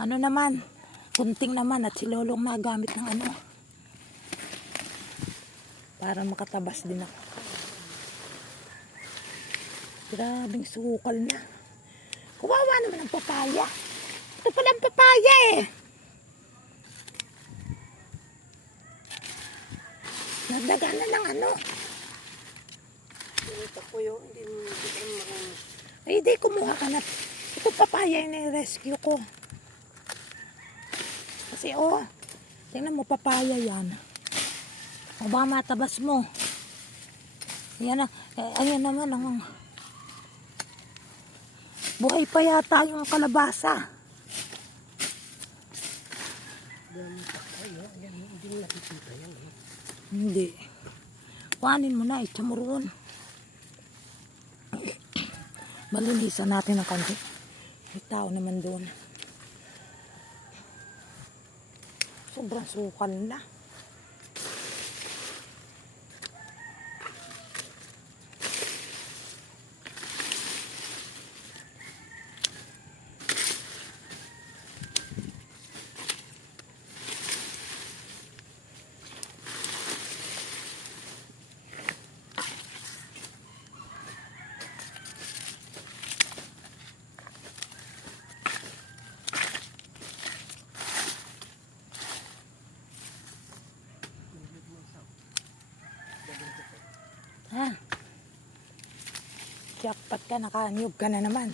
Ano naman, kunting naman at si Lolong magamit ng ano. Para makatabas din ako. Grabing sukal na. Kawawa naman ang papaya. Ito pala ang papaya eh. Nagdaga na ng ano. Pinita ko yun, hindi mo. Ay, di kumuha ka na. Ito papaya yung rescue ko. Kasi oh, tingnan mo papaya yan. O baka matabas mo. Yan na. Eh, ayan naman ang... Buhay pa yata yung kalabasa. Hindi. Kuhanin mo na, itsa mo. Malinisan natin ang kanti. May tao naman doon. Sobrang sukal na. Jackpot ka, nakanyog ka na naman.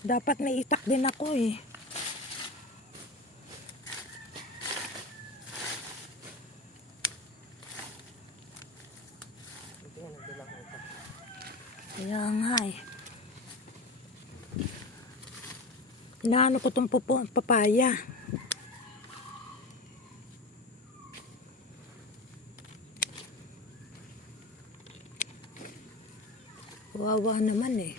Dapat may itak din ako eh. Kaya nga eh. Inaano ko itong papaya. Wawa naman eh.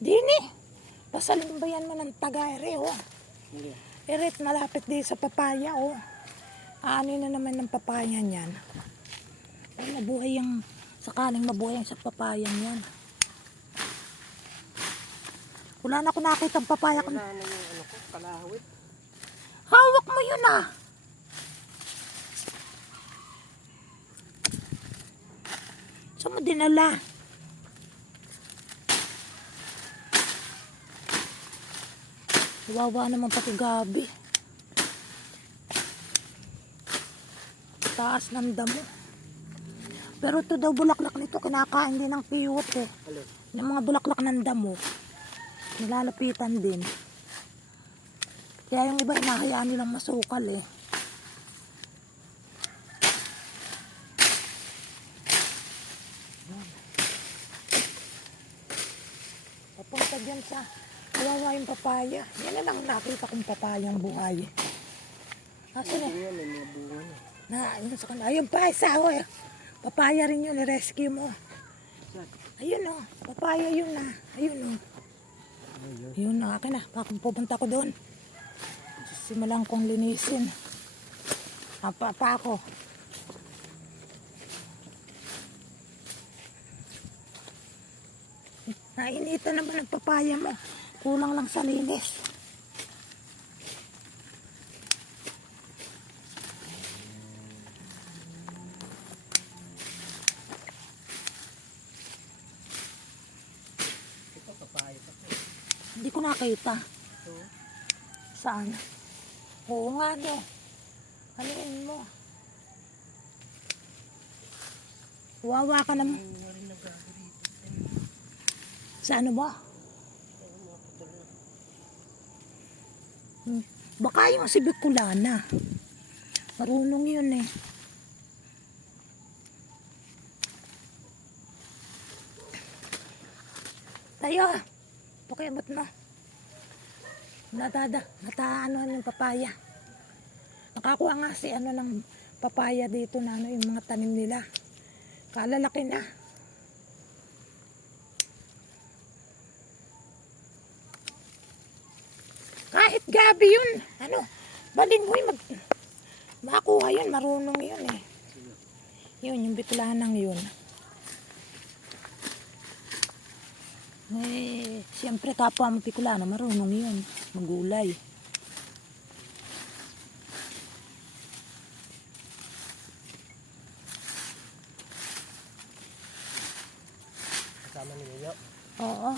Dini! Pasalin ba yan mo ng tagaere oh? Hindi. Eret, malapit din sa papaya, oh. Ano na naman ng papaya niyan? Ay, mabuhay yung, sakaling mabuhay yung sa papaya niyan. Wala na ako nakita ang papaya ko. Wala na yung ano ko, kalahawit. Hawak mo yun ah! Saan mo dinala? Wawa naman pati gabi. Taas ng damo. Pero ito daw bulaklak nito, kinakain din ng piyot eh. Yung mga bulaklak ng damo, nilalapitan din. Kaya yung iba inahayaan nilang masukal eh. Papunta dyan sa kawawa yung papaya. Yan na lang nakita kong papayang buhay. Asan eh? Na. Na, yun sa kanila. Ayun pa, isa ako eh. Papaya rin yun, i-rescue mo. Ayun oh, papaya yun na. Ayun oh. Yun na, akin na. Baka pupunta ko doon. Simulan kong linisin. Apa pa ako. Nainita naman ang papaya mo. Kulang lang sa linis. Ko nakita. Saan? Oo nga no. Haluin mo. Wawa ka naman. Sa ano ba? Na. Hmm. Baka yung si Bicolana. Marunong yun eh. Tayo. Pakimot mo natada, nataanoan yung papaya. Nakakuha nga si ano ng papaya dito na ano yung mga tanim nila. Kalalaki na. Kahit gabi yun, ano, balin mo mag... Makuha yun, marunong yun eh. Yun, yung biklahanang yun. Eh, siyempre kapwa mo Bicolano, marunong yun. Magulay. Kasama ni Mayo. Oo.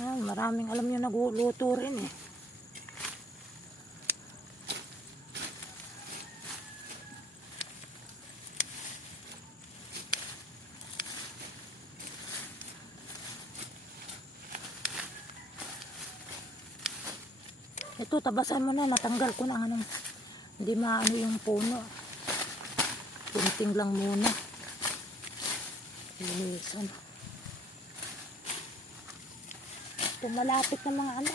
Ah, maraming alam niyo nagluluto rin eh. Ito, tabasan mo na. Natanggal ko na ano. Hindi maano yung puno. Kunting lang muna. Linisan. Ito malapit na mga ano.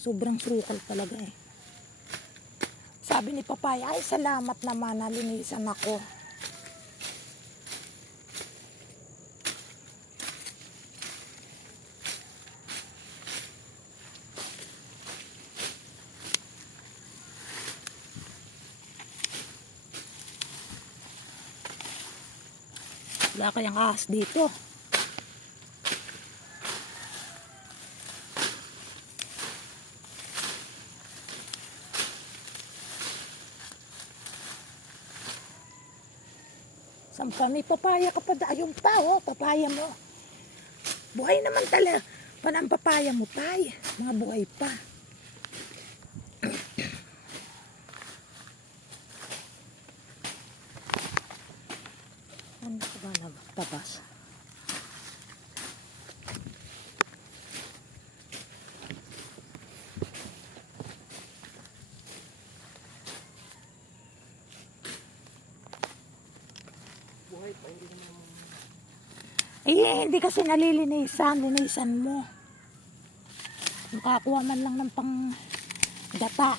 Sobrang sukal talaga eh. Sabi ni Papaya, ay salamat naman nalinisan ako. Wala kayang ahas dito. Sampa may papaya ka pa. Ayun pa oh, papaya mo. Buhay naman tala. Panang papaya mo tay. Mga buhay pa. Ano ka ba nagtabas? Buhay pa, hindi naman. Eh, hindi kasi nalilinisan. Linisan mo. Makakuha man lang ng pang gata.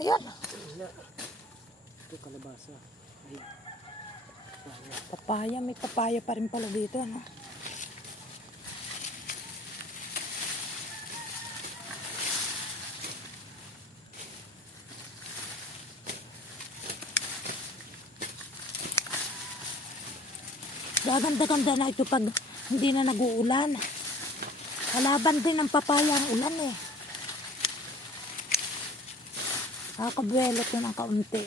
Ano yan? Ito kalabasa. Ay. Kaya. Papaya. May papaya pa rin pala dito. Ano? Gaganda-ganda na ito pag hindi na nag-uulan. Kalaban din ng papaya ang ulan eh. Kakabuelo ko ng kaunti.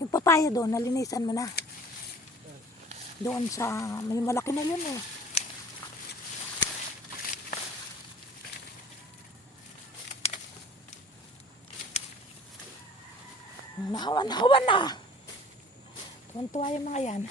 Yung papaya doon, nalinisan mo na. Doon sa, may malaki na yun eh. Nahawan, nahawan na. Tuwan-tuwa yung mga yan.